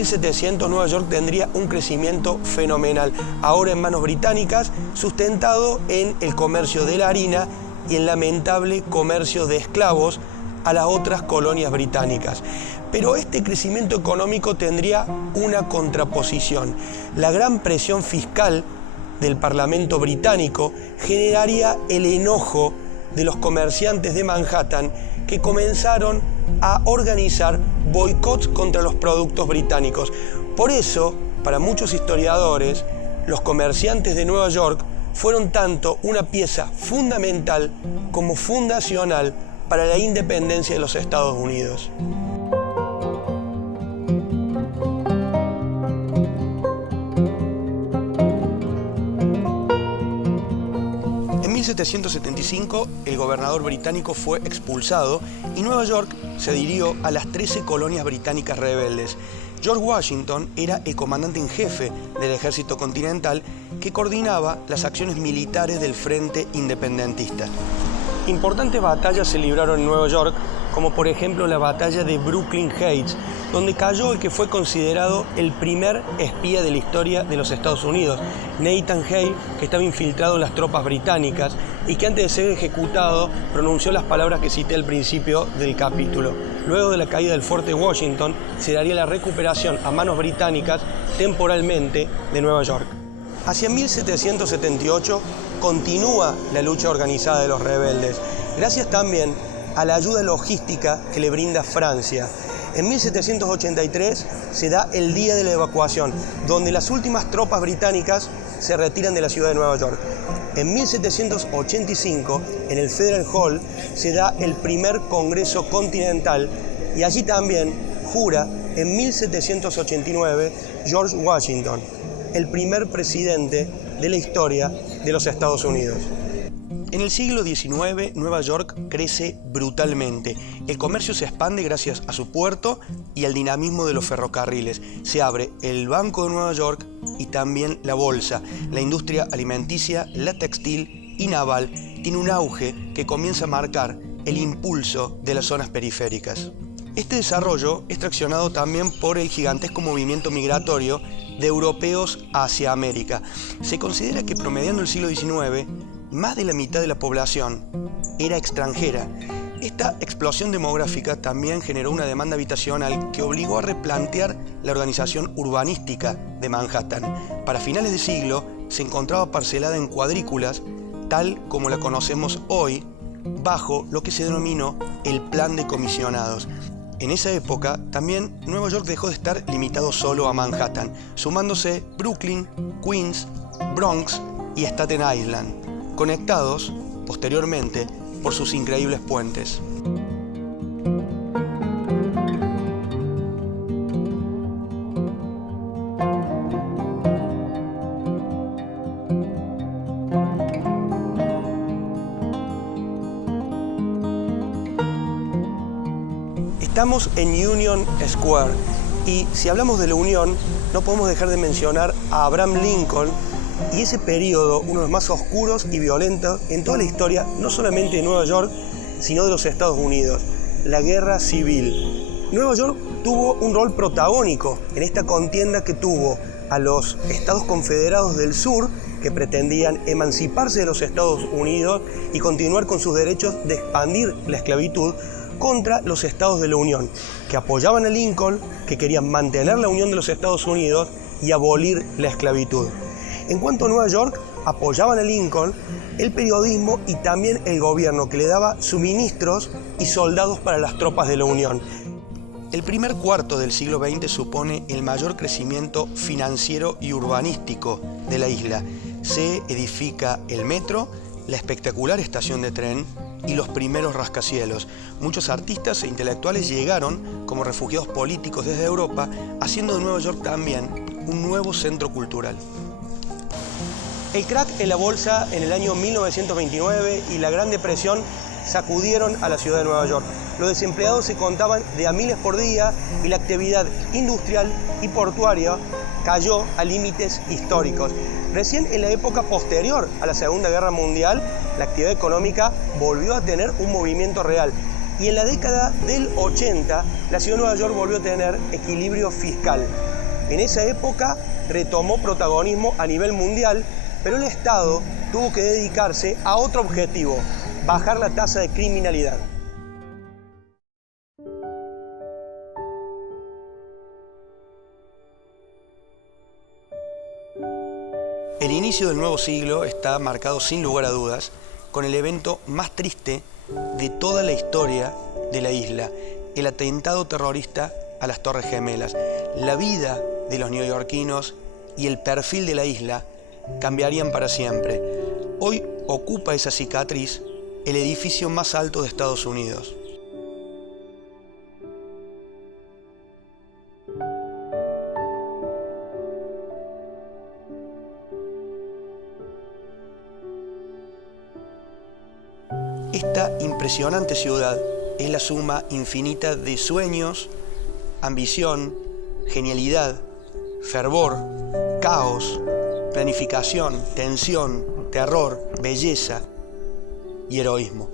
1700 Nueva York tendría un crecimiento fenomenal, ahora en manos británicas, sustentado en el comercio de la harina y el lamentable comercio de esclavos a las otras colonias británicas. Pero este crecimiento económico tendría una contraposición. La gran presión fiscal del Parlamento británico generaría el enojo de los comerciantes de Manhattan, que comenzaron a organizar boicots contra los productos británicos. Por eso, para muchos historiadores, los comerciantes de Nueva York fueron tanto una pieza fundamental como fundacional para la independencia de los Estados Unidos. En 1775, el gobernador británico fue expulsado y Nueva York se adhirió a las 13 colonias británicas rebeldes. George Washington era el comandante en jefe del ejército continental que coordinaba las acciones militares del Frente Independentista. Importantes batallas se libraron en Nueva York, como por ejemplo la batalla de Brooklyn Heights, donde cayó el que fue considerado el primer espía de la historia de los Estados Unidos, Nathan Hale, que estaba infiltrado en las tropas británicas y que antes de ser ejecutado pronunció las palabras que cité al principio del capítulo. Luego de la caída del fuerte Washington, se daría la recuperación a manos británicas temporalmente de Nueva York. Hacia 1778 continúa la lucha organizada de los rebeldes, gracias también a la ayuda logística que le brinda Francia. En 1783 se da el día de la evacuación, donde las últimas tropas británicas se retiran de la ciudad de Nueva York. En 1785, en el Federal Hall, se da el primer Congreso Continental y allí también jura en 1789 George Washington, el primer presidente de la historia de los Estados Unidos. En el siglo XIX, Nueva York crece brutalmente. El comercio se expande gracias a su puerto y al dinamismo de los ferrocarriles. Se abre el Banco de Nueva York y también la bolsa. La industria alimenticia, la textil y naval tiene un auge que comienza a marcar el impulso de las zonas periféricas. Este desarrollo es traccionado también por el gigantesco movimiento migratorio de europeos hacia América. Se considera que promediando el siglo XIX, más de la mitad de la población era extranjera. Esta explosión demográfica también generó una demanda habitacional que obligó a replantear la organización urbanística de Manhattan. Para finales de siglo se encontraba parcelada en cuadrículas, tal como la conocemos hoy, bajo lo que se denominó el Plan de Comisionados. En esa época también Nueva York dejó de estar limitado solo a Manhattan, sumándose Brooklyn, Queens, Bronx y Staten Island, conectados posteriormente por sus increíbles puentes. Estamos en Union Square y si hablamos de la Unión no podemos dejar de mencionar a Abraham Lincoln y ese periodo, uno de los más oscuros y violentos en toda la historia, no solamente de Nueva York, sino de los Estados Unidos, la Guerra Civil. Nueva York tuvo un rol protagónico en esta contienda que tuvo a los Estados Confederados del Sur, que pretendían emanciparse de los Estados Unidos y continuar con sus derechos de expandir la esclavitud, contra los Estados de la Unión, que apoyaban a Lincoln, que querían mantener la unión de los Estados Unidos y abolir la esclavitud. En cuanto a Nueva York, apoyaban a Lincoln, el periodismo y también el gobierno, que le daba suministros y soldados para las tropas de la Unión. El primer cuarto del siglo XX supone el mayor crecimiento financiero y urbanístico de la isla. Se edifica el metro, la espectacular estación de tren y los primeros rascacielos. Muchos artistas e intelectuales llegaron como refugiados políticos desde Europa, haciendo de Nueva York también un nuevo centro cultural. El crack en la bolsa en el año 1929 y la Gran Depresión sacudieron a la ciudad de Nueva York. Los desempleados se contaban de a miles por día y la actividad industrial y portuaria cayó a límites históricos. Recién en la época posterior a la Segunda Guerra Mundial, la actividad económica volvió a tener un movimiento real. Y en la década del 80, la ciudad de Nueva York volvió a tener equilibrio fiscal. En esa época retomó protagonismo a nivel mundial, pero el Estado tuvo que dedicarse a otro objetivo: bajar la tasa de criminalidad. El inicio del nuevo siglo está marcado sin lugar a dudas con el evento más triste de toda la historia de la isla, el atentado terrorista a las Torres Gemelas. La vida de los neoyorquinos y el perfil de la isla cambiarían para siempre. Hoy ocupa esa cicatriz el edificio más alto de Estados Unidos. Esta impresionante ciudad es la suma infinita de sueños, ambición, genialidad, fervor, caos, planificación, tensión, terror, belleza y heroísmo.